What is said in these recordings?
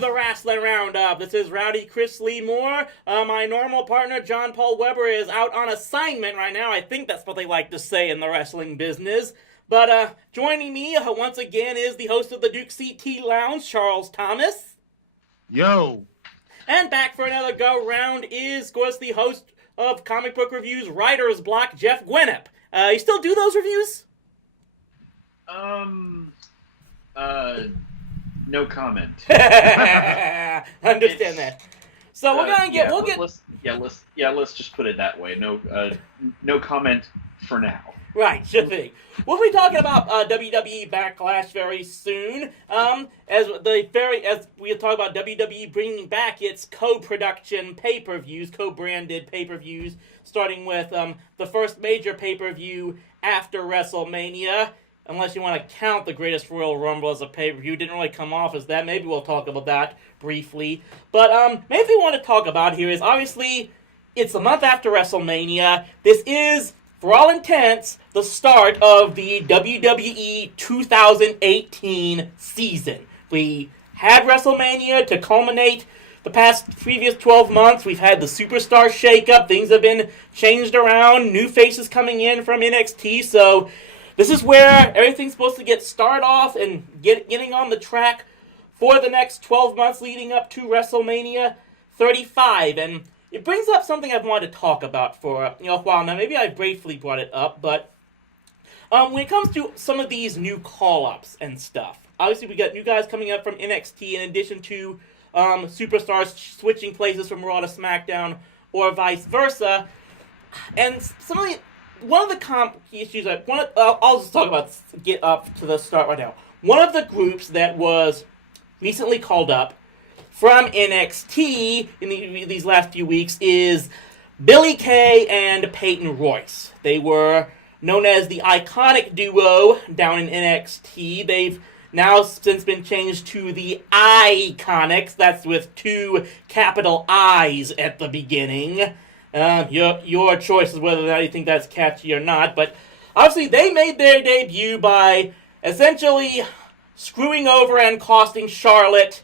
the Rasslin Roundup. This is Rowdy Chris Lee Moore. My normal partner, John Paul Weber, is out on assignment right now. I think that's what they like to say in the wrestling business. But joining me once again is the host of the Duke CT Lounge, Charles Thomas. Yo. And back for another go-round is, of course, the host of Comic Book Reviews Writer's Block, Jeff Gwinnett. You still do those reviews? No comment. Understand that. So we're gonna get. Let's just put it that way. No comment for now. Right, should be. We'll be talking about WWE Backlash very soon. As we talk about WWE bringing back its co-production pay-per-views, co-branded pay-per-views, starting with the first major pay-per-view after WrestleMania. Unless you want to count the Greatest Royal Rumble as a pay-per-view, didn't really come off as that. Maybe we'll talk about that briefly. But maybe we want to talk about here is, obviously, it's a month after WrestleMania. This is, for all intents, the start of the WWE 2018 season. We had WrestleMania to culminate the previous 12 months. We've had the Superstar shakeup. Things have been changed around. New faces coming in from NXT. So this is where everything's supposed to get started off and getting on the track for the next 12 months leading up to WrestleMania 35. And it brings up something I've wanted to talk about for a while now. Maybe I briefly brought it up, but when it comes to some of these new call-ups and stuff, obviously we got new guys coming up from NXT in addition to superstars switching places from Raw to SmackDown or vice versa. And one of the issues I'll just talk about, get up to the start right now. One of the groups that was recently called up from NXT in these last few weeks is Billie Kay and Peyton Royce. They were known as the Iconic Duo down in NXT. They've now since been changed to the Iconics. That's with two capital I's at the beginning. Your choice is whether or not you think that's catchy or not. But obviously they made their debut by essentially screwing over and costing Charlotte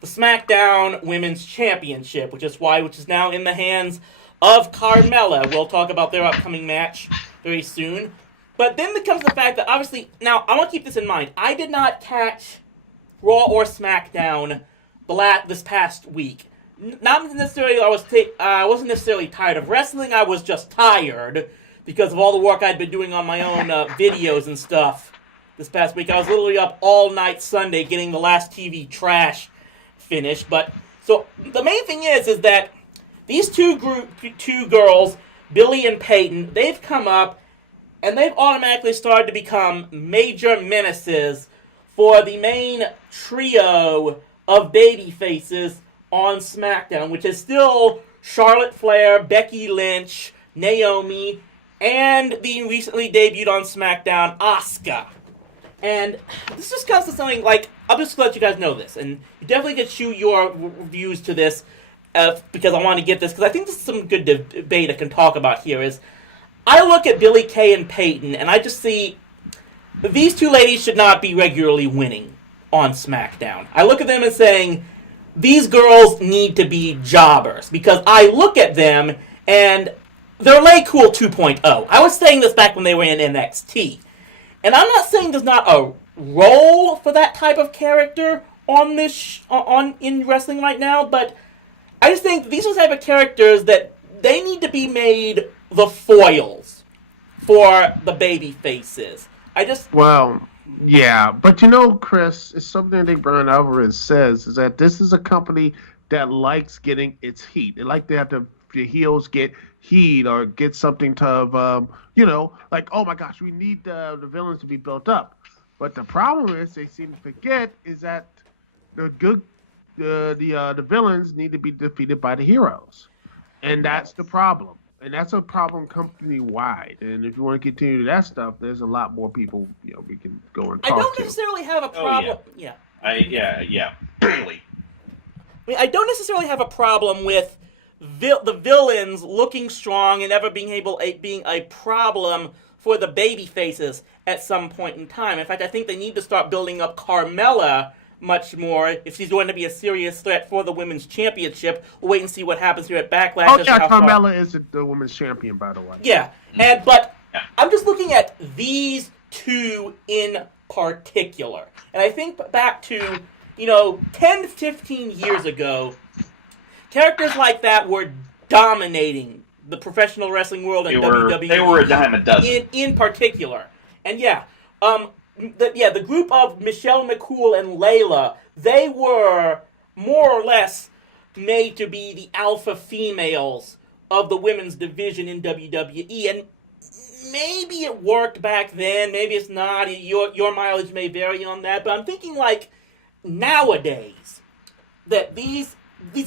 the SmackDown Women's Championship, which is now in the hands of Carmella. We'll talk about their upcoming match very soon. But then becomes the fact that, obviously, now I want to keep this in mind. I did not catch Raw or SmackDown this past week. Not necessarily I wasn't necessarily tired of wrestling. I was just tired because of all the work I'd been doing on my own videos and stuff this past week. I was literally up all night Sunday getting the last TV trash finished. But so the main thing is that these two girls, Billie and Peyton, they've come up and they've automatically started to become major menaces for the main trio of baby faces on SmackDown, which is still Charlotte Flair, Becky Lynch, Naomi, and the recently debuted on SmackDown, Asuka. And this just comes to something like, I'll just let you guys know this, and you definitely can shoot your reviews to this, because I want to get this, because I think this is some good debate I can talk about here, is I look at Billie Kay and Peyton, and I just see these two ladies should not be regularly winning on SmackDown. I look at them and saying, these girls need to be jobbers, because I look at them and they're Lay Cool 2.0. I was saying this back when they were in NXT. And I'm not saying there's not a role for that type of character on in wrestling right now, but I just think these are the type of characters that they need to be made the foils for the baby faces. Well, yeah, but Chris, it's something that Brian Alvarez says, is that this is a company that likes getting its heat. They like to have the heels get heat or get something to, like, oh my gosh, we need the villains to be built up. But the problem is, they seem to forget, is that the villains need to be defeated by the heroes. And that's the problem. And that's a problem company-wide. And if you want to continue that stuff, there's a lot more people we can go and talk to. I don't necessarily have a problem. Really. I don't necessarily have a problem with the villains looking strong and ever being a problem for the baby faces at some point in time. In fact, I think they need to start building up Carmella much more if she's going to be a serious threat for the women's championship. We'll wait and see what happens here at Backlash. Oh yeah, Carmella is the women's champion, by the way. Yeah, but I'm just looking at these two in particular, and I think back to 10 to 15 years ago, characters like that were dominating the professional wrestling world and WWE. They were a dime a dozen in particular, and the group of Michelle McCool and Layla, they were more or less made to be the alpha females of the women's division in WWE, and maybe it worked back then, maybe it's not. Your mileage may vary on that, but I'm thinking like nowadays that these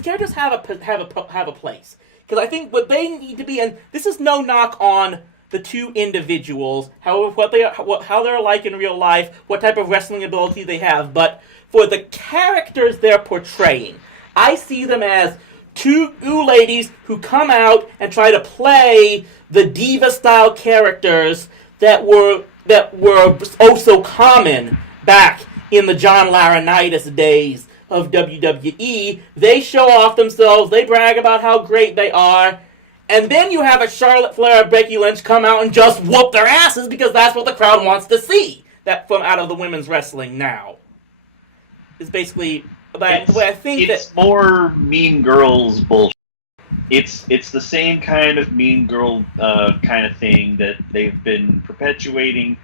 characters have a place, because I think what they need to be, and this is no knock on the two individuals, how they're like in real life, what type of wrestling ability they have, but for the characters they're portraying, I see them as two ladies who come out and try to play the diva-style characters that were oh so common back in the John Laurinaitis days of WWE. They show off themselves, they brag about how great they are, and then you have a Charlotte Flair or Becky Lynch come out and just whoop their asses because that's what the crowd wants to see. That from out of the women's wrestling now is basically the way I think it's more Mean Girls bullshit. It's the same kind of Mean Girl kind of thing that they've been perpetuating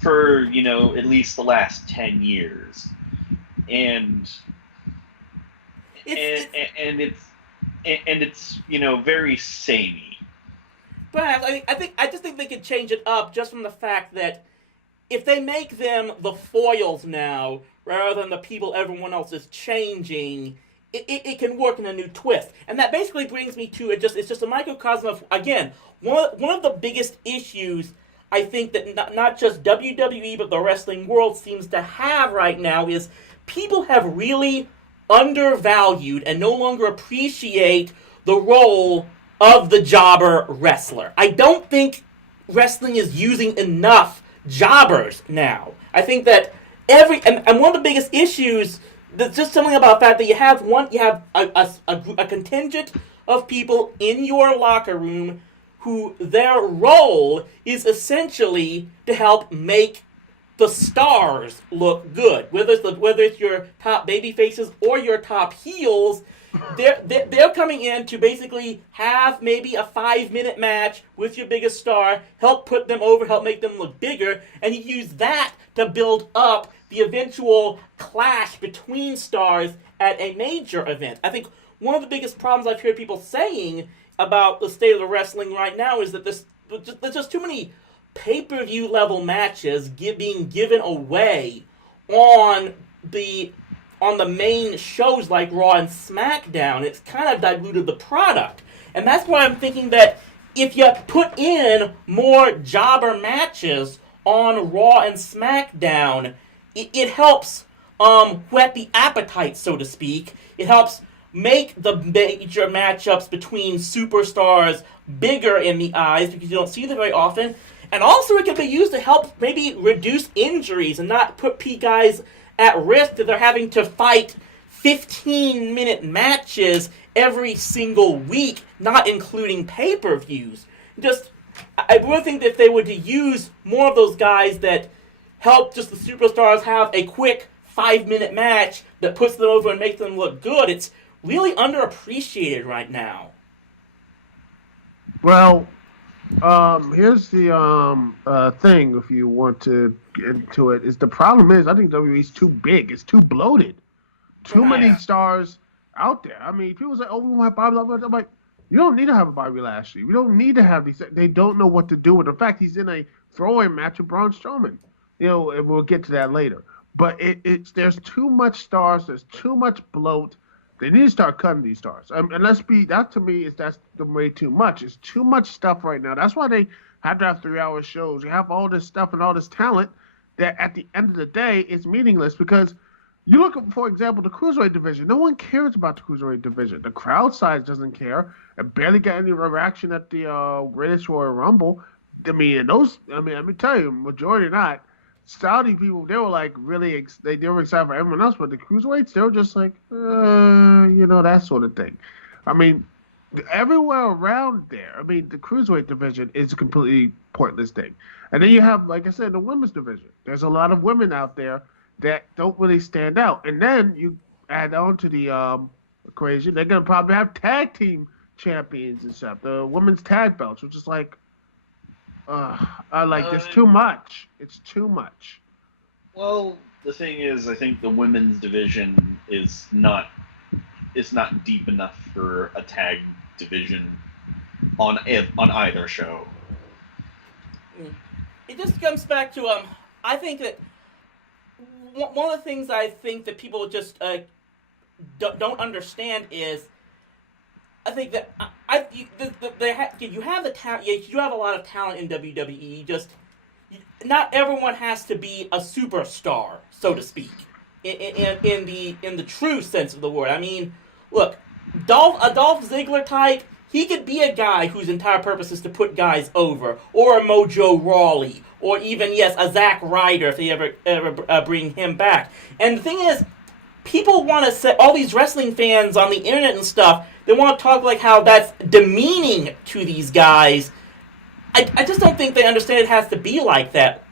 for at least the last 10 years, and it's very samey. Perhaps I just think they could change it up just from the fact that if they make them the foils now rather than the people everyone else is changing, it can work in a new twist. And that basically brings me to it's just a microcosm of, again, one of the biggest issues I think that not just WWE but the wrestling world seems to have right now is people have really undervalued and no longer appreciate the role of the jobber wrestler. I don't think wrestling is using enough jobbers now. I think that and one of the biggest issues, there's just something about that you have a contingent of people in your locker room who their role is essentially to help make the stars look good. Whether it's your top baby faces or your top heels, they're coming in to basically have maybe a 5-minute match with your biggest star, help put them over, help make them look bigger, and you use that to build up the eventual clash between stars at a major event. I think one of the biggest problems I've heard people saying about the state of the wrestling right now is that there's just too many pay-per-view level matches being given away on the main shows like Raw and SmackDown. It's kind of diluted the product. And that's why I'm thinking that if you put in more jobber matches on Raw and SmackDown, it helps whet the appetite, so to speak. It helps make the major matchups between superstars bigger in the eyes because you don't see them very often. And also it can be used to help maybe reduce injuries and not put guys at risk that they're having to fight 15-minute matches every single week, not including pay-per-views. I really think that if they were to use more of those guys that help just the superstars have a quick 5-minute match that puts them over and makes them look good, it's really underappreciated right now. Well, here's the thing, if you want to get into it, is the problem is I think WWE's too big. It's too bloated. Too many stars out there. I mean, people say, oh, we want to have Bobby Lashley. I'm like, you don't need to have a Bobby Lashley. We don't need to have these. They don't know what to do with. In fact, he's in a throw-in match with Braun Strowman. And we'll get to that later. But there's too much stars. There's too much bloat. They need to start cutting these stars. And that to me that's the way too much. It's too much stuff right now. That's why they have to have 3-hour shows. You have all this stuff and all this talent that at the end of the day is meaningless because you look at, for example, the Cruiserweight division. No one cares about the Cruiserweight division. The crowd size doesn't care. It barely got any reaction at the Greatest Royal Rumble. Let me tell you, majority not. Saudi people, they were like really, they were excited for everyone else, but the cruiserweights, they were just like, that sort of thing. I mean, everywhere around there, I mean, the cruiserweight division is a completely pointless thing. And then you have, like I said, the women's division. There's a lot of women out there that don't really stand out. And then you add on to the equation, they're going to probably have tag team champions and stuff, the women's tag belts, which is like, it's too much. It's too much. Well, the thing is, I think the women's division is not deep enough for a tag division on either show. It just comes back to I think that one of the things I think that people just don't understand is I think that you have the talent. You have a lot of talent in WWE. Just not everyone has to be a superstar, so to speak, in the true sense of the word. I mean, look, a Dolph Ziggler type, he could be a guy whose entire purpose is to put guys over, or a Mojo Rawley, or even a Zack Ryder if they ever bring him back. And the thing is, people want to say, all these wrestling fans on the internet and stuff, they want to talk like how that's demeaning to these guys. I just don't think they understand it has to be like that.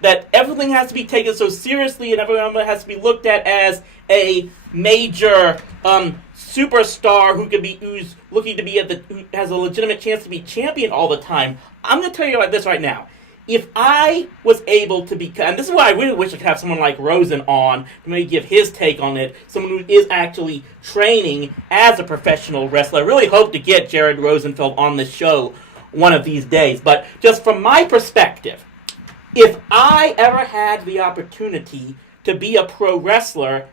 That everything has to be taken so seriously and everyone has to be looked at as a major superstar who's looking to be who has a legitimate chance to be champion all the time. I'm going to tell you like this right now. If I was able to become, and this is why I really wish I could have someone like Rosen on to maybe give his take on it, someone who is actually training as a professional wrestler. I really hope to get Jared Rosenfeld on the show one of these days. But just from my perspective, if I ever had the opportunity to be a pro wrestler,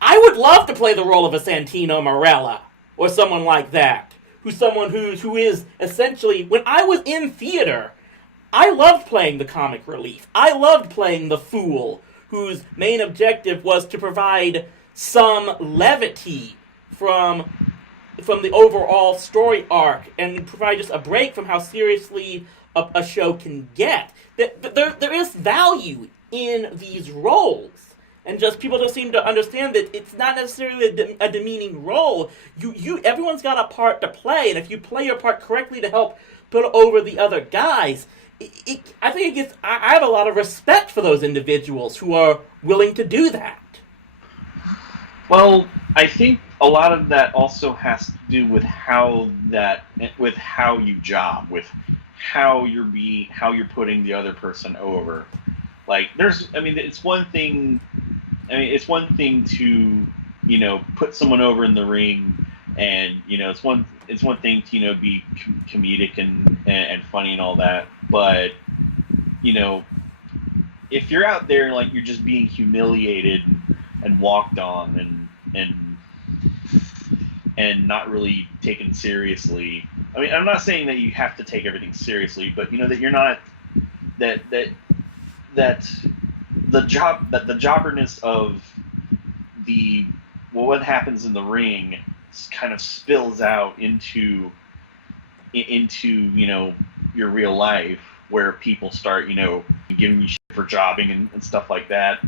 I would love to play the role of a Santino Marella or someone like that, who is essentially, when I was in theater, I loved playing the comic relief. I loved playing the fool, whose main objective was to provide some levity from the overall story arc and provide just a break from how seriously a show can get. There is value in these roles. And just people don't seem to understand that it's not necessarily a demeaning role. Everyone's got a part to play, and if you play your part correctly to help put over the other guys, I think I have a lot of respect for those individuals who are willing to do that. Well, I think a lot of that also has to do with how you job, with how you're putting the other person over. Like it's one thing to, put someone over in the ring, and it's one thing to be comedic and funny and all that, but if you're out there like you're just being humiliated and walked on and not really taken seriously. I mean, I'm not saying that you have to take everything seriously, but that you're not that the jobberness of what happens in the ring kind of spills out into your real life, where people start giving you shit for jobbing and stuff like that.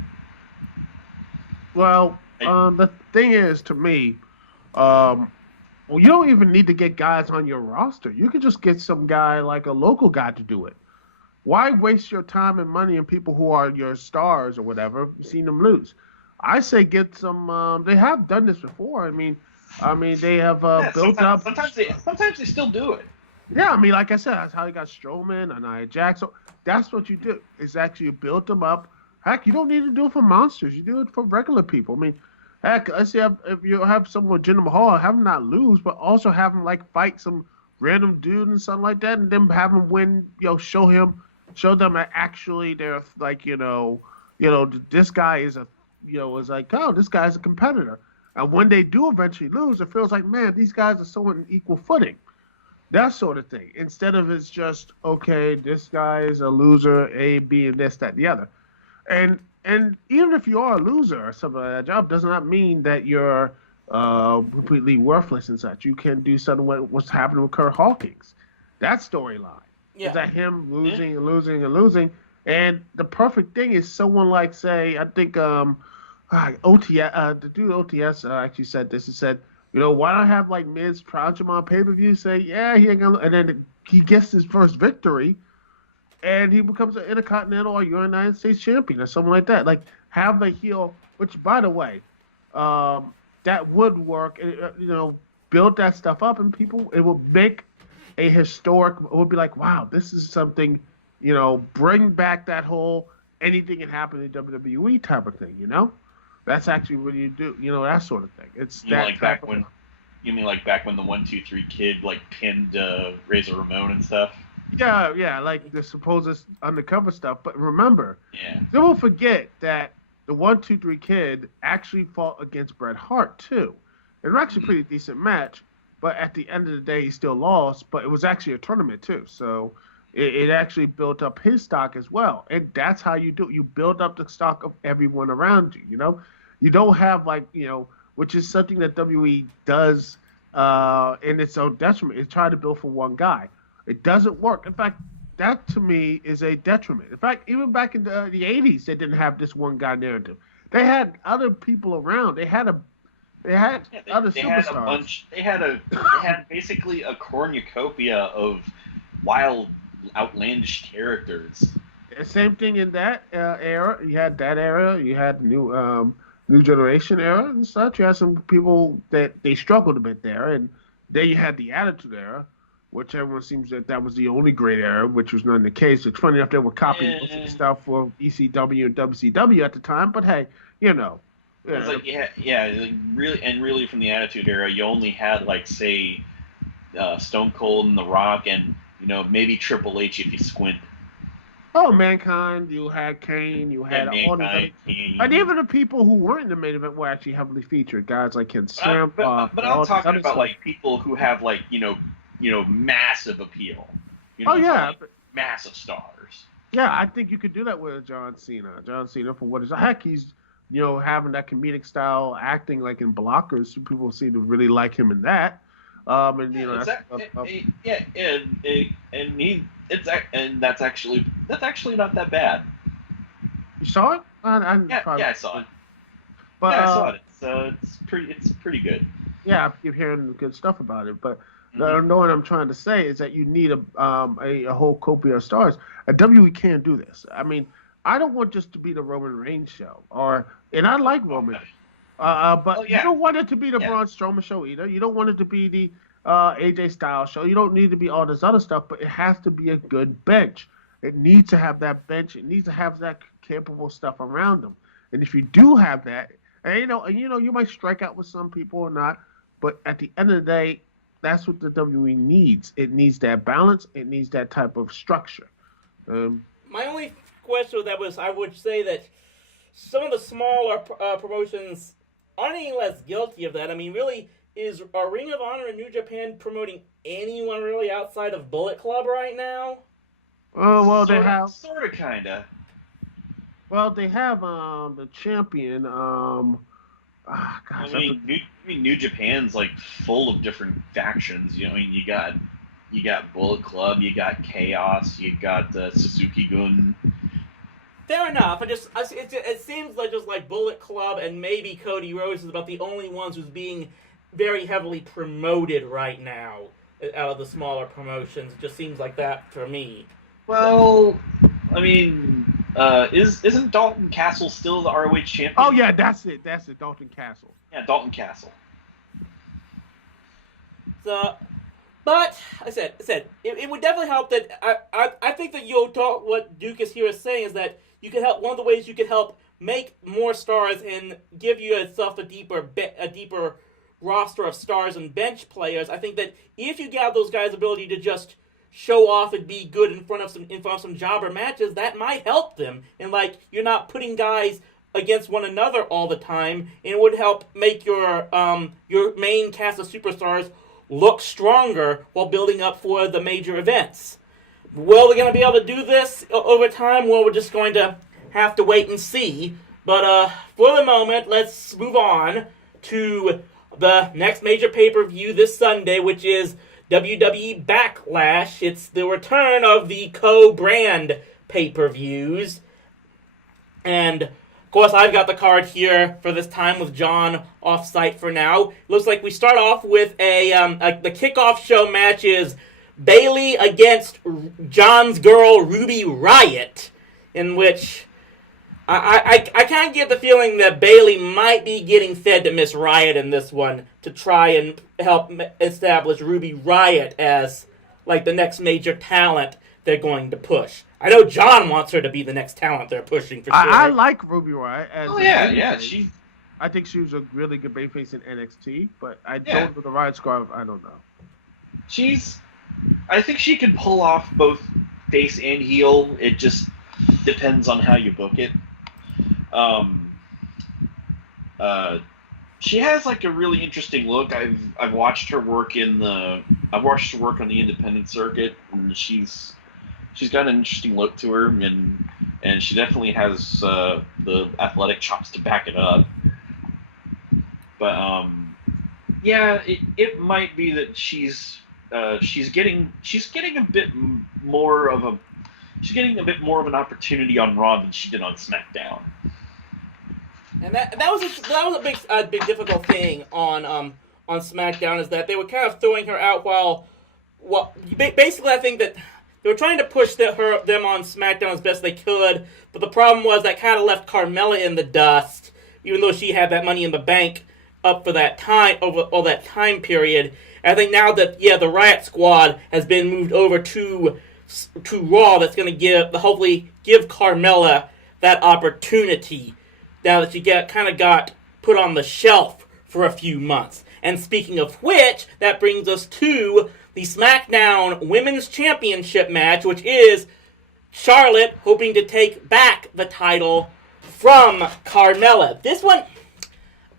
Well, the thing is, to me, you don't even need to get guys on your roster. You could just get some guy, like a local guy, to do it. Why waste your time and money on people who are your stars or whatever, seeing them lose? I say get some. They have done this before. I mean, they have built up. Sometimes they still do it. Yeah, I mean, like I said, that's how you got Strowman and Nia Jax. So that's what you do. Is actually you build them up. Heck, you don't need to do it for monsters. You do it for regular people. I mean, heck, let's say if you have someone with Jinder Mahal, have them not lose, but also have them like fight some random dude and something like that, and then have him win. Show them that actually they're like this guy is is like, oh, this guy's a competitor. And when they do eventually lose, it feels like, man, these guys are so on equal footing. That sort of thing. Instead of it's just, okay, this guy is a loser, A, B, and this, that, and the other. And even if you are a loser or something like that, job does not mean that you're completely worthless and such. You can do something with what's happening with Kurt Hawkins. That storyline. Yeah. Is that him losing and losing and losing, And the perfect thing is someone like, say, I think OTS, the dude OTS actually said this. He said, why not have like Miz challenge him on pay per view? Say, yeah, he ain't gonna, and then he gets his first victory, and he becomes an Intercontinental or United States champion or something like that. Like have a heel, which by the way, that would work. Build that stuff up, and people, it will make a historic. It would be like, wow, this is something. Bring back that whole anything can happen in WWE type of thing. That's actually what you do. That sort of thing. It's You that like type back of. when you mean like back when the 1-2-3 Kid like pinned Razor Ramon and stuff? Yeah, like the supposed undercover stuff. But remember, Yeah. don't forget that the 1-2-3 Kid actually fought against Bret Hart too. It was actually a pretty decent match, but at the end of the day, he still lost. But it was actually a tournament too, so it actually built up his stock as well. And that's how you do it. You build up the stock of everyone around you. You don't have like which is something that WWE does in its own detriment. Is try to build for one guy. It doesn't work. In fact, that to me is a detriment. In fact, even back in the 80s, they didn't have this one guy narrative. They had other people around. They had Yeah, other they had a superstars. bunch. They had basically a cornucopia of wild, outlandish characters. Same thing in that era. You had that era. You had the new generation era and such. You had some people that they struggled a bit there, and then you had the Attitude Era, which everyone seems that was the only great era, which was not the case. It's funny enough they were copying most of the stuff for ECW and WCW at the time, but hey, It's like like really from the Attitude Era, you only had like say Stone Cold and The Rock, and maybe Triple H if you squint. Oh, Mankind, you had Kane, you had all these other, Kane. and even the people who weren't in the main event were actually heavily featured. Guys like Ken Samp, But I'm all these talking other about stuff. like people who have like massive appeal. Oh yeah, like, massive stars. yeah. I think you could do that with John Cena. John Cena, for what is heck, he's having that comedic style acting like in Blockers. People seem to really like him in that. And Yeah, that's actually not that bad. you saw it? I saw it. But I saw it. So it's pretty good. yeah, I keep hearing good stuff about it. But Mhm. what I'm trying to say is that you need a whole copia of stars. A WWE can't do this. I mean, I don't want this to be the Roman Reigns show, and I like Roman, but Oh, yeah. you don't want it to be the Yeah. Braun Strowman show either. You don't want it to be the AJ Styles show. You don't need to be all this other stuff, but it has to be a good bench. It needs to have that bench. It needs to have that capable stuff around them. And if you do have that, and you might strike out with some people or not, but at the end of the day, that's what the WWE needs. It needs that balance. It needs that type of structure. My only question with that was I would say that some of the smaller promotions aren't any less guilty of that. I mean, really, is Ring of Honor and New Japan promoting anyone really outside of Bullet Club right now? Oh well, they have. Sort of, kinda. Well, they have the champion. Gosh, I mean, New Japan's like full of different factions. You got Bullet Club, you got Chaos, you got Suzuki Gun. Fair enough. It seems like just like Bullet Club and maybe Cody Rhodes is about the only ones who's being very heavily promoted right now out of the smaller promotions. It just seems like that for me. Well, I mean, isn't Dalton Castle still the ROH champion? Oh yeah, that's it. Dalton Castle. Yeah, Dalton Castle. So, but I said it would definitely help. That I think that what Dukas here is saying is that you could help. One of the ways you could help make more stars and give yourself a deeper roster of stars and bench players. I think that if you got those guys' ability to just show off and be good in front of some jobber matches, that might help them. And like you're not putting guys against one another all the time, and it would help make your main cast of superstars look stronger while building up for the major events. Will we going to be able to do this over time? Well, we're just going to have to wait and see. But for the moment, let's move on to the next major pay-per-view this Sunday, which is WWE Backlash. It's the return of the co-brand pay-per-views. And, of course, I've got the card here for this time with John off-site for now. Looks like we start off with the kickoff show match is Bayley against John's girl, Ruby Riott, in which I kind of get the feeling that Bayley might be getting fed to Miss Riott in this one to try and help establish Ruby Riott as, like, the next major talent they're going to push. I know John wants her to be the next talent they're pushing for sure. I like Ruby Riott as she. I think she was a really good babyface in NXT, but I don't with the Riott Squad. I don't know. I think she can pull off both face and heel. It just depends on how you book it. She has like a really interesting look. I've watched her work on the independent circuit, and she's got an interesting look to her, and she definitely has the athletic chops to back it up. But it might be that she's getting a bit more of an opportunity on Raw than she did on SmackDown. And that was a big difficult thing on SmackDown, is that they were kind of throwing her out basically I think that they were trying to push them on SmackDown as best they could, but the problem was that kind of left Carmella in the dust, even though she had that Money in the Bank up for that time, over all that time period. And I think now that the Riott Squad has been moved over to Raw, that's going to hopefully give Carmella that opportunity now that she got put on the shelf for a few months. And speaking of which, that brings us to the SmackDown Women's Championship match, which is Charlotte hoping to take back the title from Carmella. This one,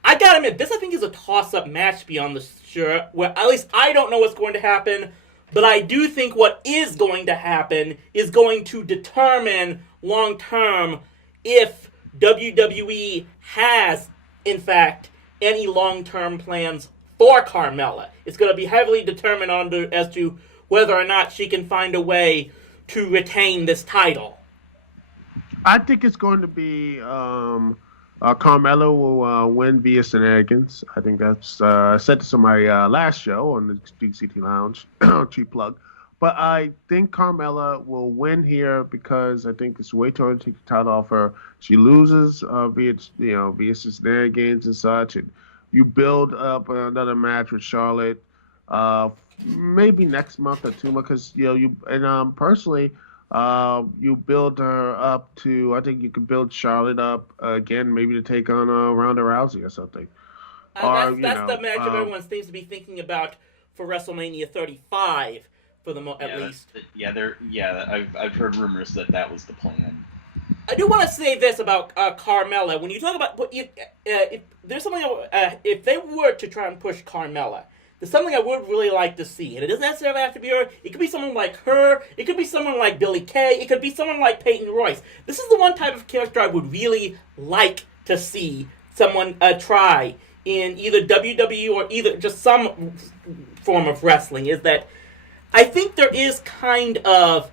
I gotta admit, I think is a toss-up match beyond the sure, where at least I don't know what's going to happen, but I do think what is going to happen is going to determine long-term if WWE has, in fact, any long-term plans for Carmella. It's going to be heavily determined as to whether or not she can find a way to retain this title. I think it's going to be Carmella will win via shenanigans. I think that's I said this on my last show on the DCT Lounge, cheap plug. But I think Carmella will win here because I think it's way too hard to take the title off her. She loses via shenanigans and such, and you build up another match with Charlotte, maybe next month or 2 months, because personally, you build her up to. I think you could build Charlotte up again, maybe to take on Ronda Rousey or something. That's the matchup everyone seems to be thinking about for WrestleMania 35. At least. I've heard rumors that was the plan. I do want to say this about Carmella. When you talk about if there's something, if they were to try and push Carmella, there's something I would really like to see, and it doesn't necessarily have to be her. It could be someone like her. It could be someone like Billie Kay. It could be someone like Peyton Royce. This is the one type of character I would really like to see someone try in either WWE or either just some form of wrestling. Is that I think there is kind of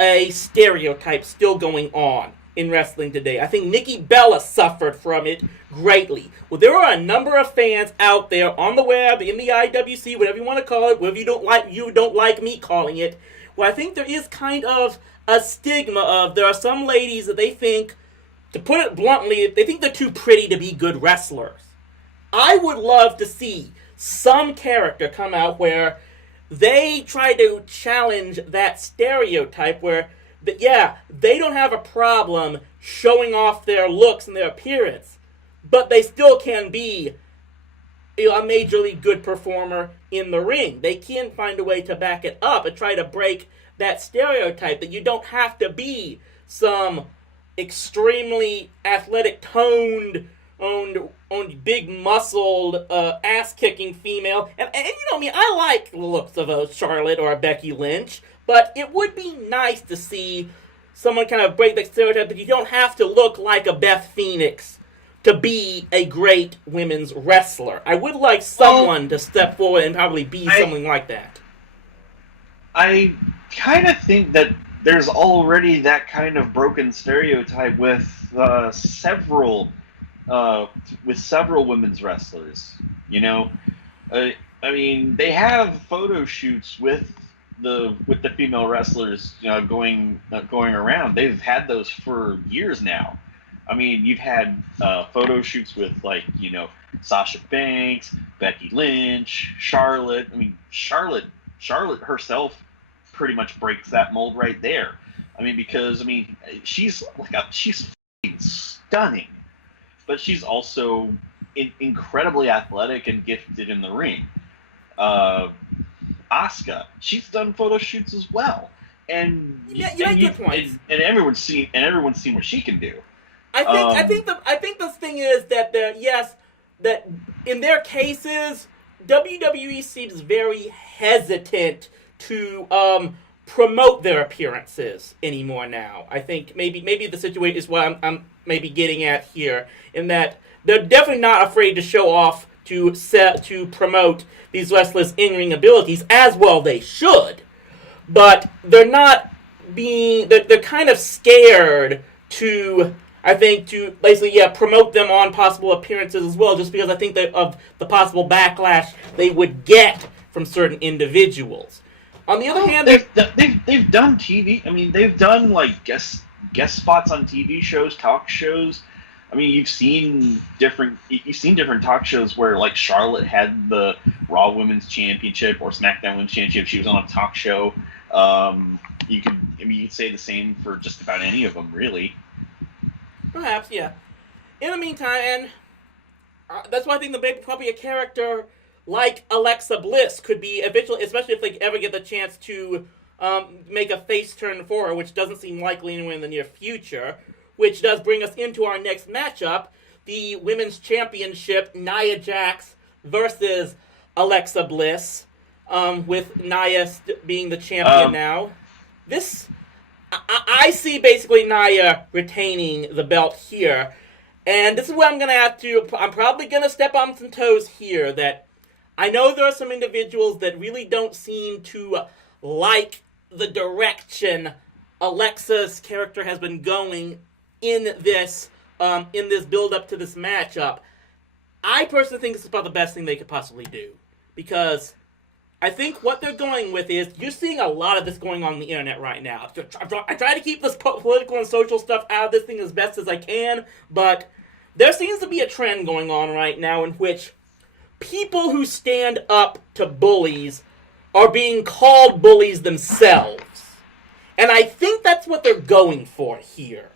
a stereotype still going on in wrestling today. I think Nikki Bella suffered from it greatly. Well, there are a number of fans out there on the web, in the IWC, whatever you want to call it, whatever you don't like me calling it. Well, I think there is kind of a stigma of there are some ladies that they think, to put it bluntly, they think they're too pretty to be good wrestlers. I would love to see some character come out where they try to challenge that stereotype where, they don't have a problem showing off their looks and their appearance, but they still can be a majorly good performer in the ring. They can find a way to back it up and try to break that stereotype that you don't have to be some extremely athletic, toned, big muscled, ass-kicking female. And you know me, I like the looks of a Charlotte or a Becky Lynch, but it would be nice to see someone kind of break that stereotype that you don't have to look like a Beth Phoenix to be a great women's wrestler. I would like someone to step forward and probably be something like that. I kind of think that there's already that kind of broken stereotype with several women's wrestlers. You know, I mean, they have photo shoots with the female wrestlers, going around. They've had those for years now. I mean, you've had photo shoots with Sasha Banks, Becky Lynch, Charlotte. I mean, Charlotte herself pretty much breaks that mold right there. I mean, because she's she's stunning, but she's also incredibly athletic and gifted in the ring. Asuka, she's done photo shoots as well, and good points. And everyone's seen what she can do. I think the thing is that that in their cases, WWE seems very hesitant to promote their appearances anymore now. I think maybe the situation is what I'm maybe getting at here, in that they're definitely not afraid to show off to promote these wrestlers' in-ring abilities, as well they should. But they're not they're kind of scared to basically promote them on possible appearances as well, just because I think of the possible backlash they would get from certain individuals. On the other hand, they've done TV. I mean, they've done like guest spots on TV shows, talk shows. I mean, you've seen different talk shows where like Charlotte had the Raw Women's Championship or SmackDown Women's Championship. She was on a talk show. You could say the same for just about any of them, really. Perhaps, yeah. In the meantime, and that's why I think probably a character like Alexa Bliss could be eventually, especially if they ever get the chance to make a face turn for her, which doesn't seem likely anywhere in the near future. Which does bring us into our next matchup, the Women's Championship, Nia Jax versus Alexa Bliss, with Nia being the champion now. I see basically Nia retaining the belt here, and this is where I'm probably going to step on some toes here, that I know there are some individuals that really don't seem to like the direction Alexa's character has been going in this build up to this matchup. I personally think this is about the best thing they could possibly do, because I think what they're going with is, you're seeing a lot of this going on the internet right now. I try to keep this political and social stuff out of this thing as best as I can, but there seems to be a trend going on right now in which people who stand up to bullies are being called bullies themselves. And I think that's what they're going for here.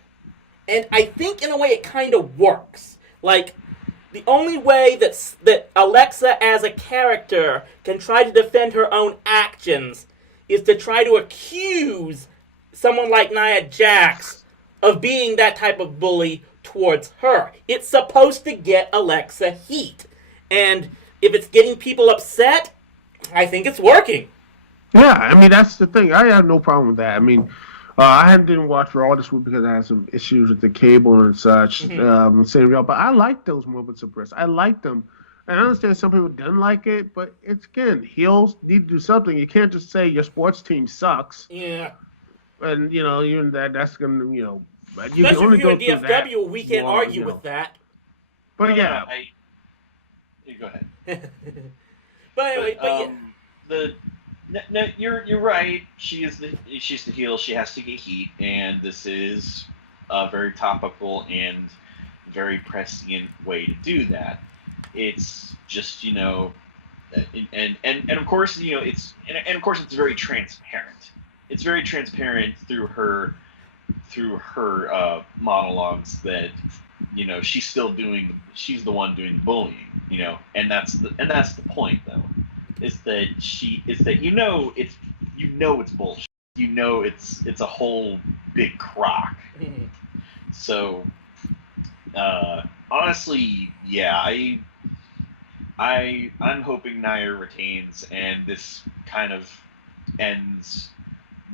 And I think, in a way, it kind of works. Like, the only way that Alexa, as a character, can try to defend her own actions is to try to accuse someone like Nia Jax of being that type of bully towards her. It's supposed to get Alexa heat. And if it's getting people upset, I think it's working. Yeah, I mean, that's the thing. I have no problem with that. I mean, I didn't watch Raw this week because I had some issues with the cable and such. But I like those moments of bliss. I like them. And I understand some people didn't like it, but it's, again, heels need to do something. You can't just say your sports team sucks. Yeah. And, even that's going to, you Especially can only if go you're in through DFW, that. we can't argue with that. But, yeah. You go ahead. But anyway, No, you're right. She's the heel. She has to get heat, and this is a very topical and very prescient way to do that. It's just and of course of course it's very transparent. It's very transparent through her monologues that she's the one doing the bullying. And that's the point, though. It's bullshit. It's a whole big crock. So honestly, yeah, I'm hoping Nia retains, and this kind of ends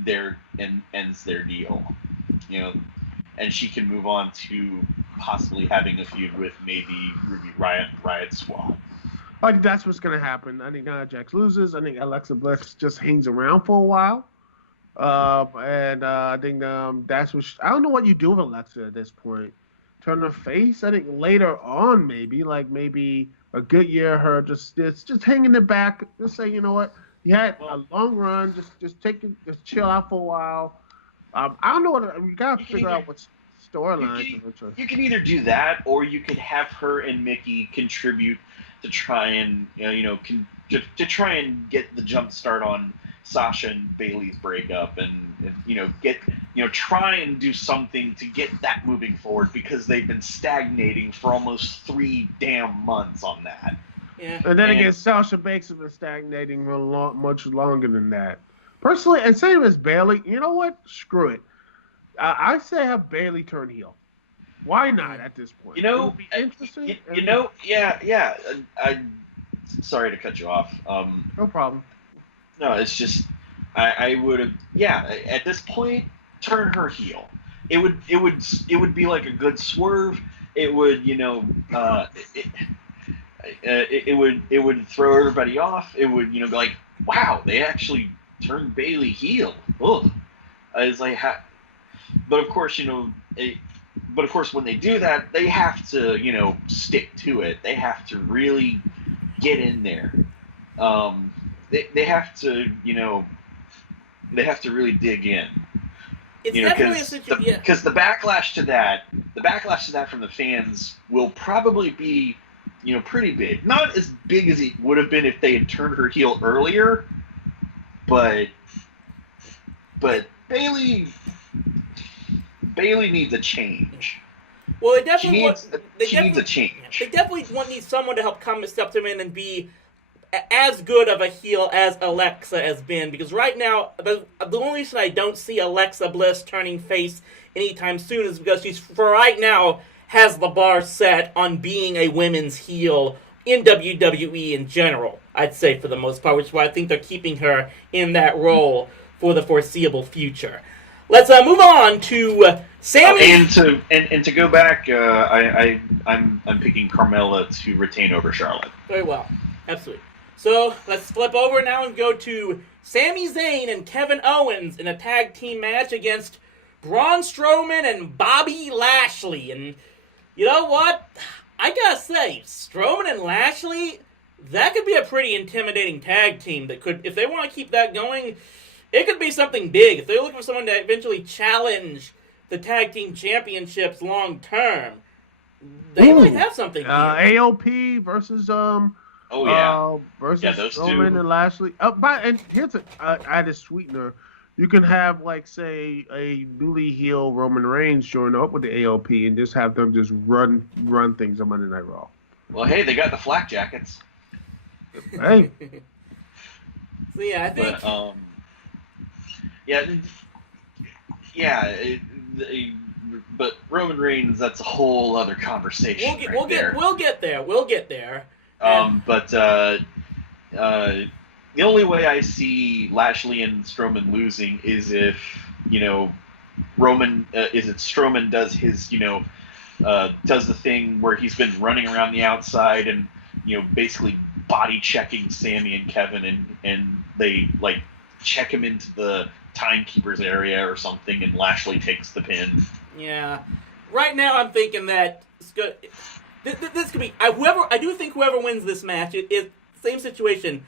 their deal. And she can move on to possibly having a feud with maybe Ruby Riott and Riot Squad. I think that's what's going to happen. I think Nia Jax loses. I think Alexa Bliss just hangs around for a while. And I think that's what I don't know what you do with Alexa at this point. Turn her face. I think later on, maybe a good year, her just hanging it back. Just say, you know what, you had a Well, long run. Just take it, just chill out for a while. I don't know what we gotta you can figure either out what you storylines can eventually. you can either do that, or you could have her and Mickey contribute to try and to try and get the jump start on Sasha and Bailey's breakup, and get try and do something to get that moving forward, because they've been stagnating for almost 3 damn months on that. Yeah. And then And again, Sasha Banks has been stagnating for much longer than that. Personally, and same as Bailey. You know what? Screw it. I say have Bailey turn heel. Why not at this point? you It know, would be interesting. yeah. I'm sorry to cut you off. No problem. No, it's just I would have, yeah. At this point, turn her heel. It would be like a good swerve. It would it would throw everybody off. It would be like, wow, they actually turned Bailey heel. Ugh. It's like, but of course but of course when they do that, they have to stick to it. They have to really get in there. They have to they have to really dig in. It's definitely a Because situation. Yeah. the backlash to that from the fans will probably be pretty big. Not as big as it would have been if they had turned her heel earlier, but Bailey needs a change. Well, they definitely She needs a change. They definitely need someone to help come step them in and be as good of a heel as Alexa has been. Because right now, the only reason I don't see Alexa Bliss turning face anytime soon is because she's, for right now, has the bar set on being a women's heel in WWE in general, I'd say, for the most part, which is why I think they're keeping her in that role for the foreseeable future. Let's move on to Sammy. And to go back, I'm picking Carmella to retain over Charlotte. Very well. Absolutely. So let's flip over now and go to Sami Zayn and Kevin Owens in a tag team match against Braun Strowman and Bobby Lashley. And you know what? I gotta say, Strowman and Lashley, that could be a pretty intimidating tag team that could, if they want to keep that going, it could be something big. If they're looking for someone to eventually challenge the tag team championships long term, they might have something here. AOP versus Oh yeah, versus those Strowman two. and Lashley. And here's a added sweetener. You can have, like, say, a newly healed Roman Reigns join up with the AOP and just have them just run things on Monday Night Raw. Well, hey, they got the flak jackets. Hey, So yeah, I think. But yeah, but Roman Reigns, that's a whole other conversation. We'll get there. But the only way I see Lashley and Strowman losing is if Strowman does his does the thing where he's been running around the outside and basically body checking Sammy and Kevin, and they like check him into the timekeeper's area or something, and Lashley takes the pin. Yeah. Right now, I'm thinking that this could be I do think whoever wins this match is same situation.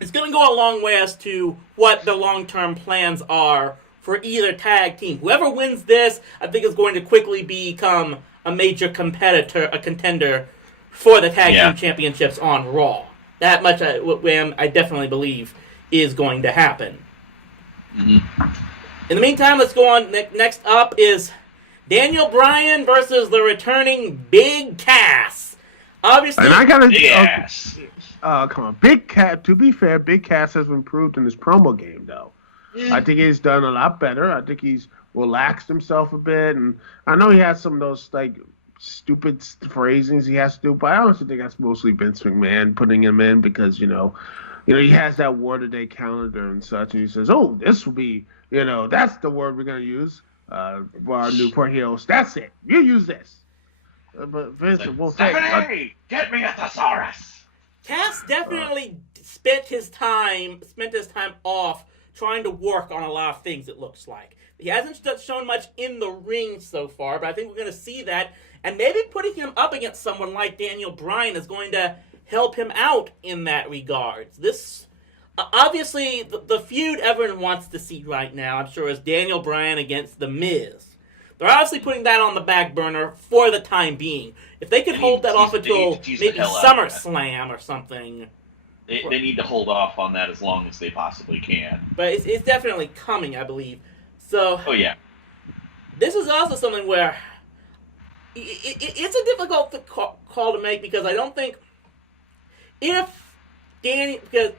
It's going to go a long way as to what the long-term plans are for either tag team. Whoever wins this, I think, is going to quickly become a major a contender for the tag team championships on Raw. That much I definitely believe is going to happen. Mm-hmm. In the meantime, let's go on. Next up is Daniel Bryan versus the returning Big Cass. Obviously, and I gotta Big ass. come on, Big Cass. To be fair, Big Cass has improved in his promo game, though. I think he's done a lot better. I think he's relaxed himself a bit, and I know he has some of those like stupid phrasings he has to do, but I honestly think that's mostly Vince McMahon putting him in because he has that word of day calendar and such, and he says, "Oh, this will be, that's the word we're gonna use for our new heroes. That's it. You use this." But Vince will say, Stephanie, get me a thesaurus. Cass definitely spent his time off trying to work on a lot of things, it looks like. He hasn't shown much in the ring so far, but I think we're going to see that. And maybe putting him up against someone like Daniel Bryan is going to help him out in that regard. This, obviously, the feud everyone wants to see right now, I'm sure, is Daniel Bryan against The Miz. They're obviously putting that on the back burner for the time being. If they could hold that off until maybe SummerSlam or something. They need to hold off on that as long as they possibly can. But it's definitely coming, I believe. So, oh yeah, this is also something where it's a difficult call to make, because I don't think if Danny, I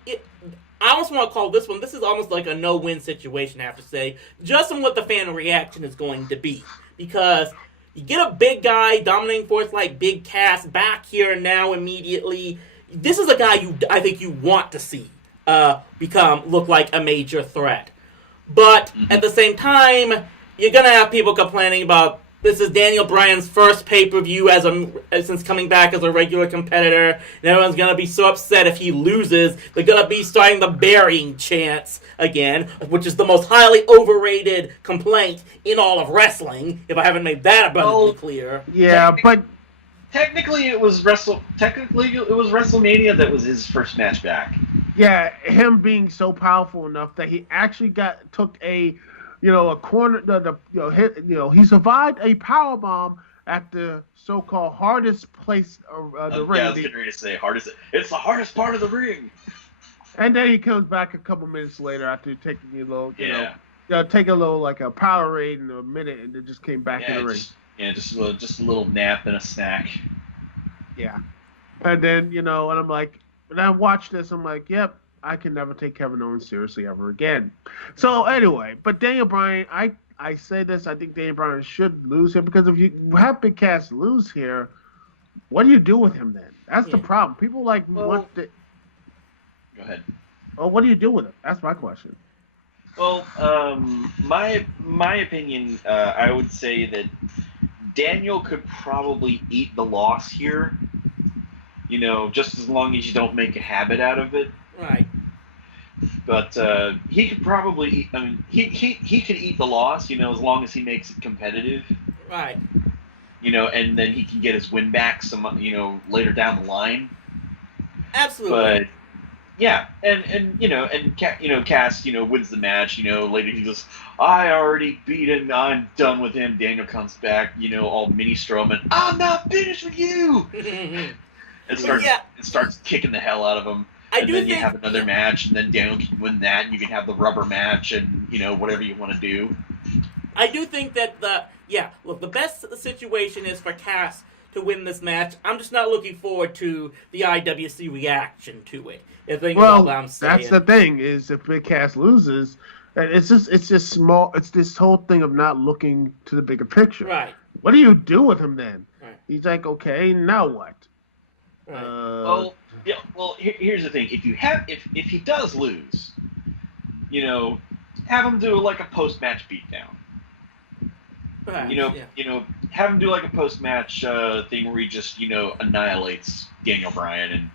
almost want to call this one, this is almost like a no-win situation, I have to say, just on what the fan reaction is going to be. Because you get a big guy dominating force like Big Cass back here and now immediately. This is a guy I think you want to see look like a major threat. But at the same time, you're going to have people complaining about this is Daniel Bryan's first pay-per-view since coming back as a regular competitor, and everyone's going to be so upset if he loses. They're going to be starting the burying chants again, which is the most highly overrated complaint in all of wrestling, if I haven't made that abundantly clear. Yeah, but technically it was WrestleMania that was his first match back. Yeah, him being so powerful enough that he actually took a corner. He survived a power bomb at the so-called hardest place of the ring. Yeah, I was getting ready to say hardest. It's the hardest part of the ring. And then he comes back a couple minutes later after taking take a little like a Powerade in a minute, and then just came back in the ring. Just a little nap and a snack. Yeah, and then and I'm like. When I watch this, I'm like, yep, I can never take Kevin Owens seriously ever again. So anyway, but Daniel Bryan, I say this, I think Daniel Bryan should lose here, because if you have Big Cass lose here, what do you do with him then? That's the problem. People want to... Go ahead. Well, what do you do with him? That's my question. Well, my opinion, I would say that Daniel could probably eat the loss here. Just as long as you don't make a habit out of it. Right. But he could probably, he could eat the loss, as long as he makes it competitive. Right. And then he can get his win back later down the line. Absolutely. But yeah, and Cass, wins the match. Later he goes, I already beat him. I'm done with him. Daniel comes back, all mini Strowman. I'm not finished with you. It starts kicking the hell out of him. You have another match, and then Daniel can win that, and you can have the rubber match, and whatever you want to do. I do think that the best situation is for Cass to win this match. I'm just not looking forward to the IWC reaction to it. That's the thing, is if Big Cass loses, it's just small. It's this whole thing of not looking to the bigger picture. Right. What do you do with him then? Right. He's like, okay, now what? Right. Here's the thing. If he does lose, have him do like a post-match beatdown. Right. Have him do like a post-match thing where he just annihilates Daniel Bryan, and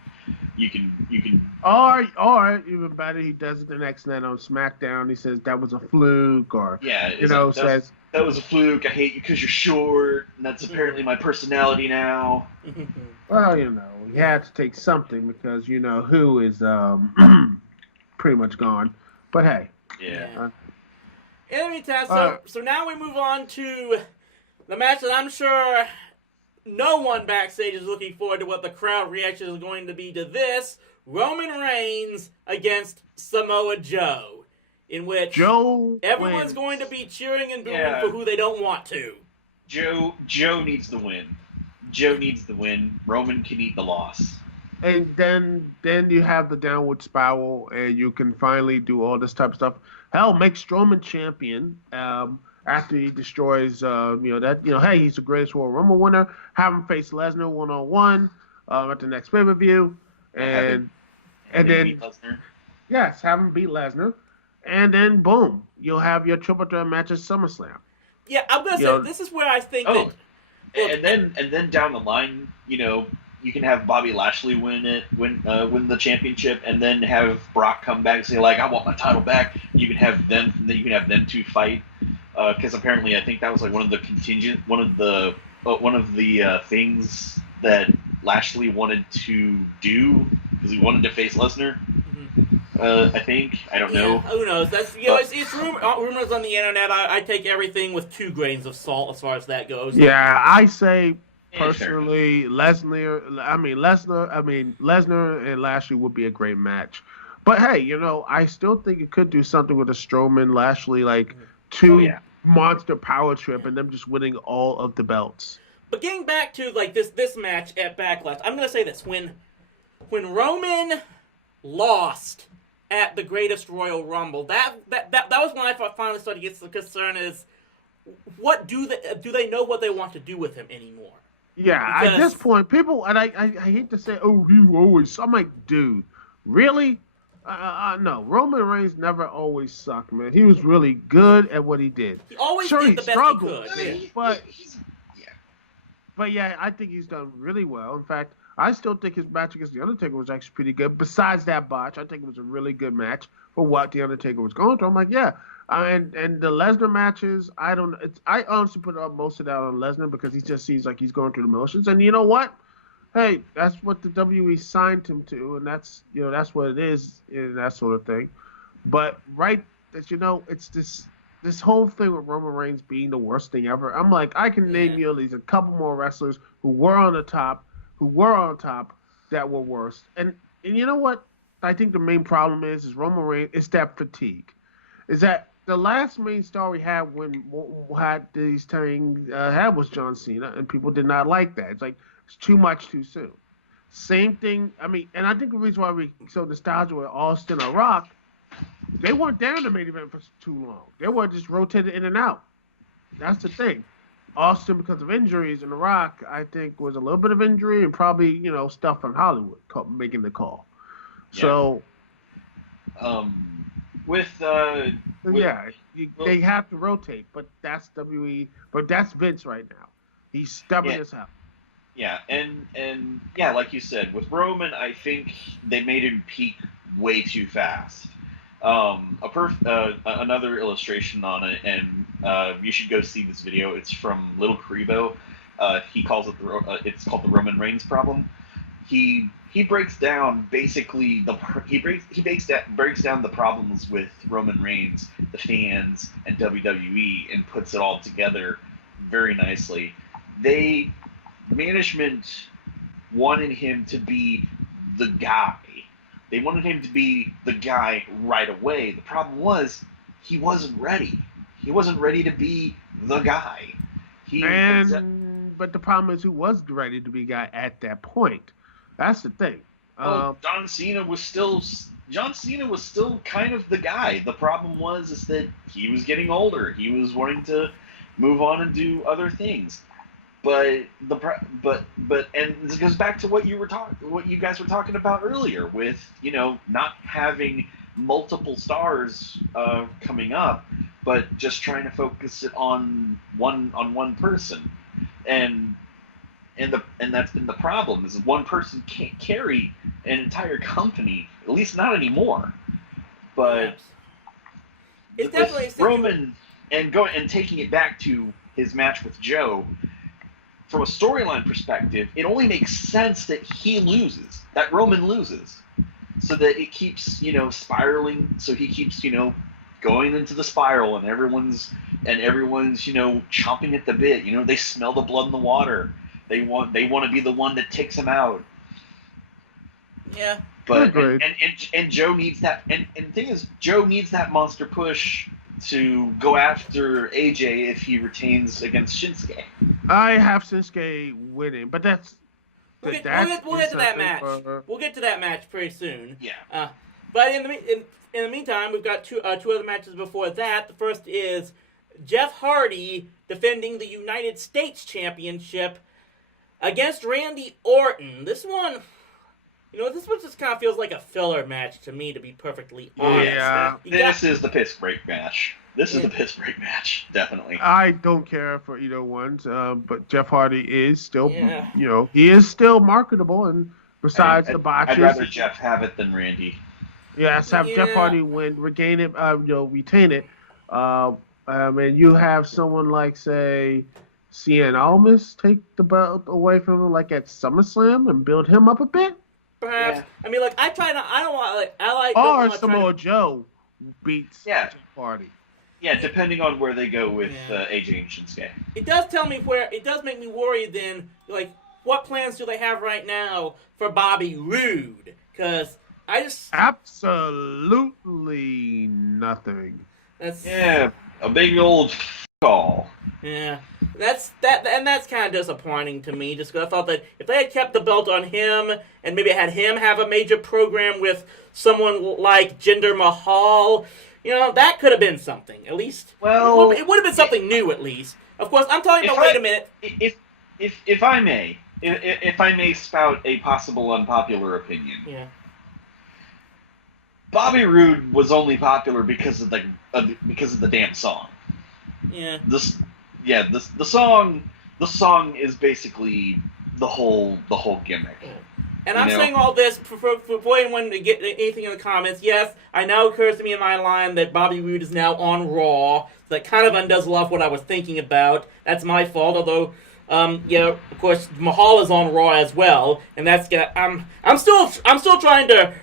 you can. Or even better, he does it the next night on SmackDown. He says that was a fluke, or says that was a fluke. I hate you because you're short, and that's apparently my personality now. Well, you had to take something because who is pretty much gone. But hey. Yeah. In the meantime, so now we move on to the match that I'm sure no one backstage is looking forward to what the crowd reaction is going to be to this. Roman Reigns against Samoa Joe, in which everyone's going to be cheering and booing for who they don't want to. Joe needs the win. Roman can eat the loss. And then you have the downward spiral, and you can finally do all this type of stuff. Hell, make Strowman champion after he destroys, hey, he's the greatest Royal Rumble winner. Have him face Lesnar 1-on-1 at the next pay-per-view. And then, yes, have him beat Lesnar. And then, boom, you'll have your triple threat match at SummerSlam. Yeah, I'm going to say, this is where I think that... And then down the line, you you can have Bobby Lashley win the championship, and then have Brock come back and say like, I want my title back. You can have them two fight, because apparently I think that was like one of the things that Lashley wanted to do, because he wanted to face Lesnar. I think. I don't know. Who knows? That's it's rumors on the internet. I take everything with 2 grains of salt as far as that goes. Yeah, I say personally, Lesnar and Lashley would be a great match. But hey, I still think it could do something with a Strowman Lashley, like 2 monster power trip, and them just winning all of the belts. But getting back to like this match at Backlash, I'm gonna say this: when Roman lost at the Greatest Royal Rumble, that was when I finally started to get some concern. Is what do they know what they want to do with him anymore? Yeah, because at this point, people, and I hate to say, oh, he always. I'm like, dude, really? No, Roman Reigns never always sucked, man. He was really good at what he did. He always sure, did he the struggled, best he could. But yeah, I think he's done really well. In fact, I still think his match against The Undertaker was actually pretty good. Besides that botch, I think it was a really good match for what The Undertaker was going through. I'm like, yeah. And the Lesnar matches, I honestly put up most of that on Lesnar because he just seems like he's going through the motions. And you know what? Hey, that's what the WWE signed him to, and that's what it is, and that sort of thing. But it's this whole thing with Roman Reigns being the worst thing ever. I'm like, I can name you at least a couple more wrestlers who were on top that were worse. And you know what? I think the main problem is Roman Reigns. It's that fatigue. Is that the last main star we had when had these things was John Cena, and people did not like that. It's like it's too much too soon. Same thing. I mean, and I think the reason why we so nostalgic with Austin or Rock, they weren't down the main event for too long. They were just rotated in and out. That's the thing. Austin, because of injuries, and The Rock, I think, was a little bit of injury and probably, stuff from Hollywood making the call. Yeah. So, they have to rotate, but that's WWE. But that's Vince right now. He's stubborn as hell. Yeah, and like you said, with Roman, I think they made him peak way too fast. Another illustration on it, and you should go see this video. It's from Little Karibo. He calls it it's called the Roman Reigns problem. He breaks down basically breaks down the problems with Roman Reigns, the fans, and WWE, and puts it all together very nicely. Management wanted him to be the guy. They wanted him to be the guy right away. The problem was he wasn't ready. He wasn't ready to be the guy. But the problem is, who was ready to be the guy at that point? That's the thing. John Cena was still kind of the guy. The problem is that he was getting older. He was wanting to move on and do other things. But this goes back to what you guys were talking about earlier with not having multiple stars coming up, but just trying to focus it on one person, and that's been the problem, is one person can't carry an entire company, at least not anymore. But it's definitely Roman and taking it back to his match with Joe. From a storyline perspective, it only makes sense that that Roman loses, so that it keeps, spiraling. So he keeps, going into the spiral, and everyone's, chomping at the bit. They smell the blood in the water. They want to be the one that takes him out. Yeah. But and Joe needs that. And the thing is, Joe needs that monster push to go after AJ if he retains against Shinsuke. I have Shinsuke winning, but we'll get to that match. We'll get to that match pretty soon. Yeah. But in the meantime, we've got two other matches before that. The first is Jeff Hardy defending the United States Championship against Randy Orton. This one, This one just kind of feels like a filler match to me, to be perfectly honest. Yeah. This is the piss break match. This is the piss break match, definitely. I don't care for either ones, but Jeff Hardy is still, he is still marketable, and besides the botches, I'd rather Jeff have it than Randy. Yes, have Jeff Hardy retain it, retain it. And you have someone like, say, Cien Almas take the belt away from him, like at SummerSlam, and build him up a bit. Perhaps. Yeah. I mean, Or Samoa Joe beats Jeff Hardy. Yeah, depending on where they go with AJ and Shinsuke. It does make me worried then, like, what plans do they have right now for Bobby Roode? Because absolutely nothing. A big old call. Yeah, that's kind of disappointing to me. Just because I thought that if they had kept the belt on him and maybe had him have a major program with someone like Jinder Mahal, that could have been something. At least, well, it would have been something new. At least, of course, I'm talking about. Wait a minute. If I may spout a possible unpopular opinion. Yeah. Bobby Roode was only popular because of the damn song. Yeah. The song is basically the whole gimmick. And I'm saying all this for anyone to get anything in the comments. Yes, I know it occurs to me in my line that Bobby Roode is now on Raw. So that kind of undoes a lot of what I was thinking about. That's my fault, although of course Mahal is on Raw as well, and that's I'm still trying to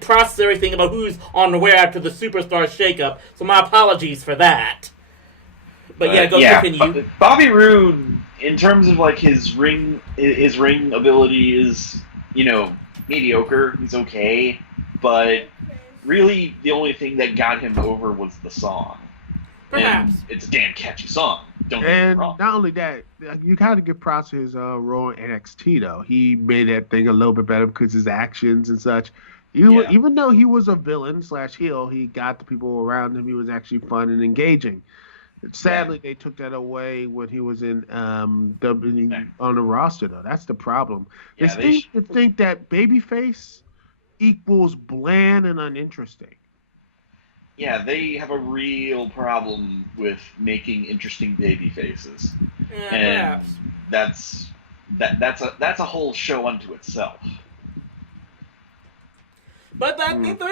process everything about who's on where after the Superstar shakeup. So my apologies for that. But continue. Bobby Roode, in terms of like his ring ability is mediocre. He's okay, but really the only thing that got him over was the song. Perhaps. And it's a damn catchy song. Don't get me wrong. Not only that, you kind of give props to his role in NXT, though. He made that thing a little bit better because his actions and such. Even though he was a villain / heel, he got the people around him. He was actually fun and engaging. Sadly, they took that away when he was in on the roster, though. That's the problem. Yeah, they think that babyface equals bland and uninteresting. Yeah, they have a real problem with making interesting baby faces, and that's a whole show unto itself. But I think there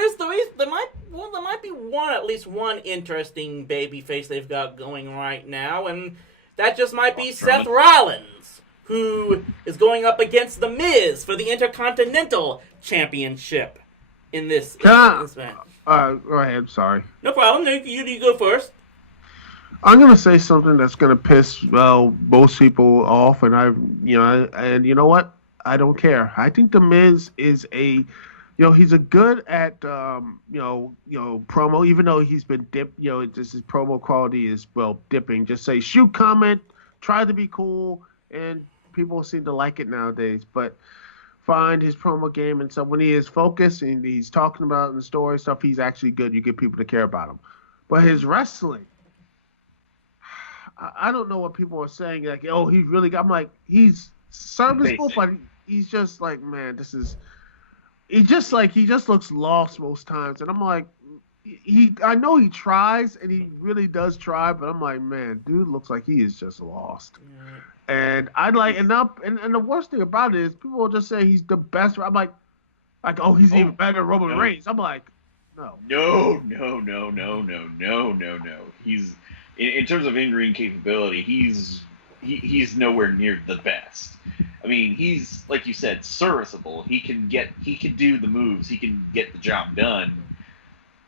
might be at least one interesting baby face they've got going right now, and that just might be Seth Rollins, who is going up against The Miz for the Intercontinental Championship in this match. Go ahead. Sorry. No problem. You go first. I'm gonna say something that's gonna piss most people off, and you know what? I don't care. I think The Miz is he's a good at promo, even though he's been dipped. His promo quality is dipping. Just say shoot, comment, try to be cool, and people seem to like it nowadays. But find his promo game and stuff when he is focused and he's talking about in the story stuff, he's actually good. You get people to care about him. But his wrestling, I don't know what people are saying. Like, he's really good. I'm like, he's serviceable, but he's just like, man, he just looks lost most times. And I'm like, I know he tries and he really does try, but I'm like, man, dude looks like he is just lost. Yeah. And I'd like, and the worst thing about it is people will just say he's the best. I'm like, he's even better than Roman Reigns. I'm like, no. He's in terms of in-ring capability, he's nowhere near the best. I mean, he's, like you said, serviceable. He can do the moves. He can get the job done.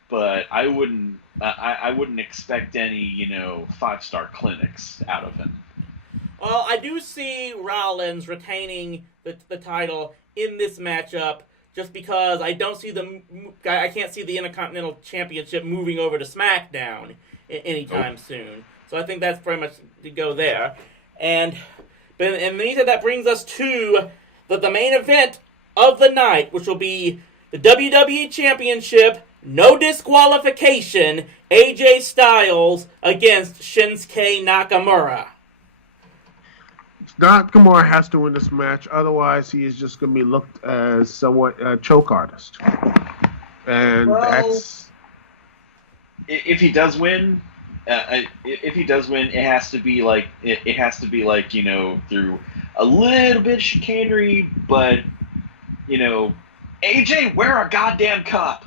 But I wouldn't expect any 5-star clinics out of him. Well, I do see Rollins retaining the title in this matchup just because I can't see the Intercontinental Championship moving over to SmackDown anytime soon. So I think that's pretty much to go there. And Benita, that brings us to the main event of the night, which will be the WWE Championship, no disqualification, AJ Styles against Shinsuke Nakamura. Nakamura has to win this match, otherwise he is just going to be looked as somewhat a choke artist, and Well, that's if he does win, it has to be like it has to be like through a little bit of chicanery, but AJ, wear a goddamn cup.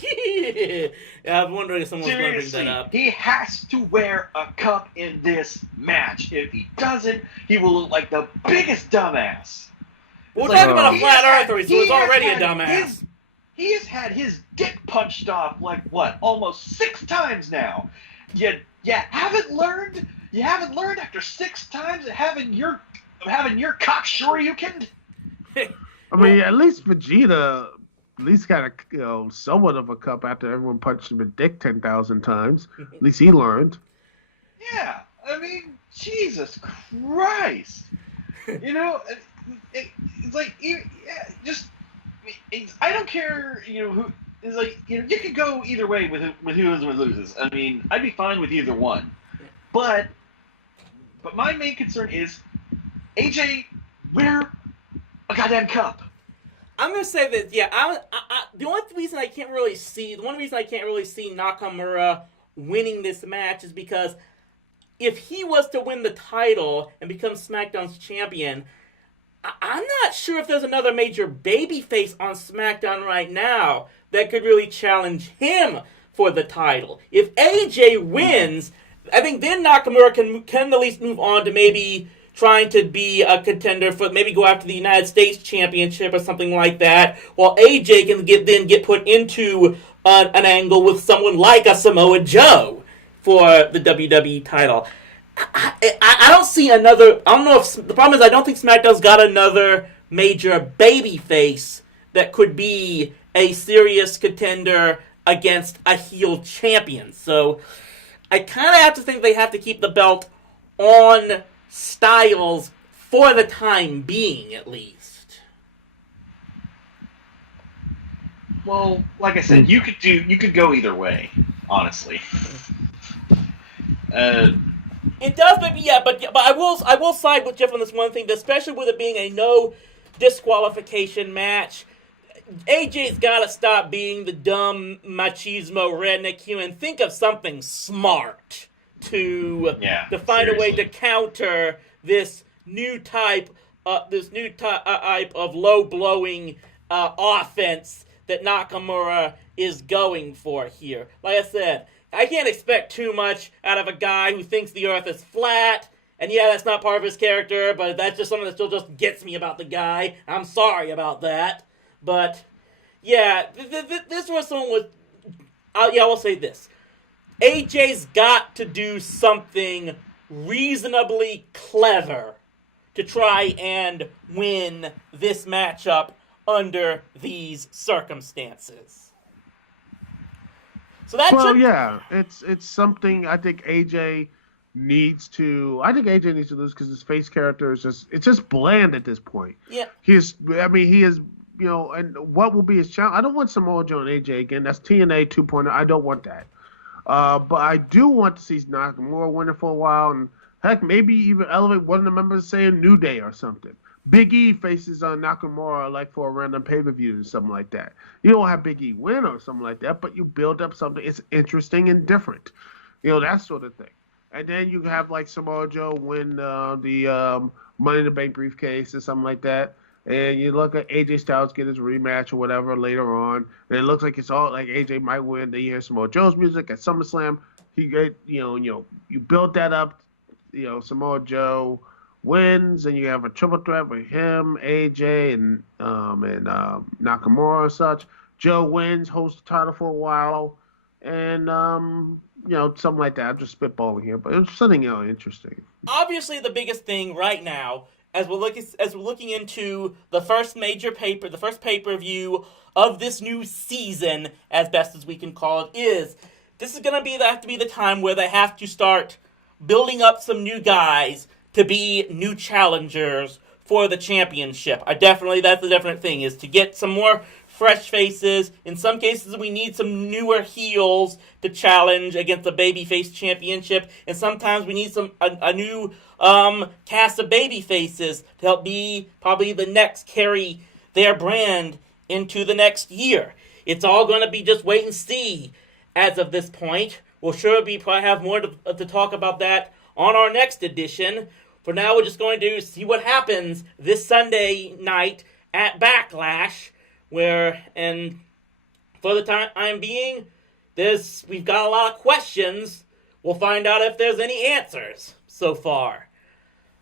Yeah, I'm wondering if someone's going to bring that Seriously, up. he has to wear a cup in this match. If he doesn't, he will look like the biggest dumbass. We're Like, talking about a he flat has earther, had- so he's he has already a had dumbass. he has had his dick punched off like what, almost 6 times now. You haven't learned. You haven't learned after 6 times of having your cock shoryuken. I mean, at least Vegeta at least got a somewhat of a cup after everyone punched him in the dick 10,000 times. At least he learned. Yeah, I mean, Jesus Christ. It's like, just, I don't care, who. It's like, you could go either way with who wins and who loses. I mean, I'd be fine with either one. But my main concern is, AJ, wear a goddamn cup. I'm gonna say that, yeah. The one reason I can't really see Nakamura winning this match is because if he was to win the title and become SmackDown's champion, I'm not sure if there's another major babyface on SmackDown right now that could really challenge him for the title. If AJ wins, I think then Nakamura can at least move on to maybe trying to be a contender for maybe go after the United States Championship or something like that, while AJ can get put into an angle with someone like a Samoa Joe for the WWE title. I don't see another. I don't know if the problem is I don't think SmackDown's got another major babyface that could be a serious contender against a heel champion. So I kind of have to think they have to keep the belt on Styles for the time being, at least. Well, like I said, you could go either way, honestly. It does, but yeah, but I will side with Jeff on this one thing, especially with it being a no disqualification match. AJ's got to stop being the dumb machismo redneck here and think of something smart to find a way to counter this new type of low blowing offense that Nakamura is going for here. Like I said, I can't expect too much out of a guy who thinks the earth is flat. And yeah, that's not part of his character, but that's just something that still just gets me about the guy. I'm sorry about that. But, yeah, this was someone with... I will say this. AJ's got to do something reasonably clever to try and win this matchup under these circumstances. So Yeah, it's something I think AJ needs to. I think AJ needs to lose because his face character is just bland at this point. Yeah. He is. And what will be his challenge? I don't want Samoa Joe and AJ again. That's TNA 2.0. I don't want that. But I do want to see Nakamura winning for a while, and heck, maybe even elevate one of the members saying New Day or something. Big E faces on Nakamura like for a random pay-per-view or something like that. You don't have Big E win or something like that, but you build up something. It's interesting and different. That sort of thing. And then you have like Samoa Joe win the Money in the Bank briefcase or something like that. And you look at AJ Styles get his rematch or whatever later on, and it looks like it's all like AJ might win. Then you hear Samoa Joe's music at SummerSlam. You build that up. Samoa Joe wins, and you have a triple threat with him, AJ, and Nakamura and such. Joe wins, holds the title for a while, and something like that. I'm just spitballing here, but it was something interesting. Obviously, the biggest thing right now, as we're looking into the first pay-per-view of this new season, as best as we can call it, is this is gonna have to be the time where they have to start building up some new guys to be new challengers for the championship. That's a definite thing, is to get some more fresh faces. In some cases, we need some newer heels to challenge against the babyface championship, and sometimes we need a new cast of baby faces to help be probably the next carry their brand into the next year. It's all going to be just wait and see as of this point. We'll probably have more to talk about that on our next edition. For now, we're just going to see what happens this Sunday night at Backlash, and for the time being, we've got a lot of questions. We'll find out if there's any answers so far.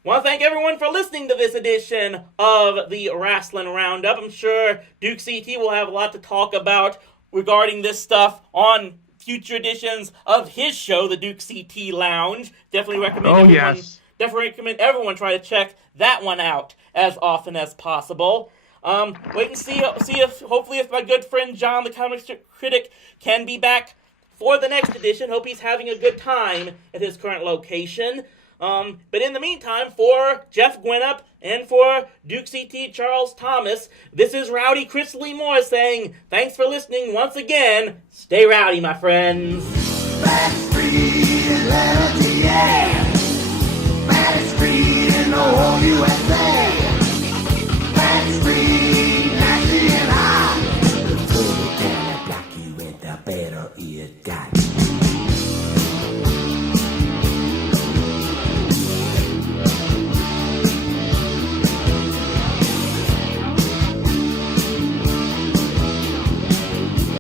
I want to thank everyone for listening to this edition of the Rasslin Roundup. I'm sure Duke CT will have a lot to talk about regarding this stuff on future editions of his show, the Duke CT Lounge. Definitely recommend everyone try to check that one out as often as possible. Wait and see if my good friend John, the comic critic, can be back for the next edition. Hope he's having a good time at his current location. But in the meantime, for Jeff Gwinnett and for Duke CT Charles Thomas, this is Rowdy Chris Lee Moore saying, thanks for listening once again. Stay rowdy, my friends. Backstreet Atlanta, yeah. Backstreet in the whole USA. Backstreet, Nazi and I. The further down I block you, and the better it got.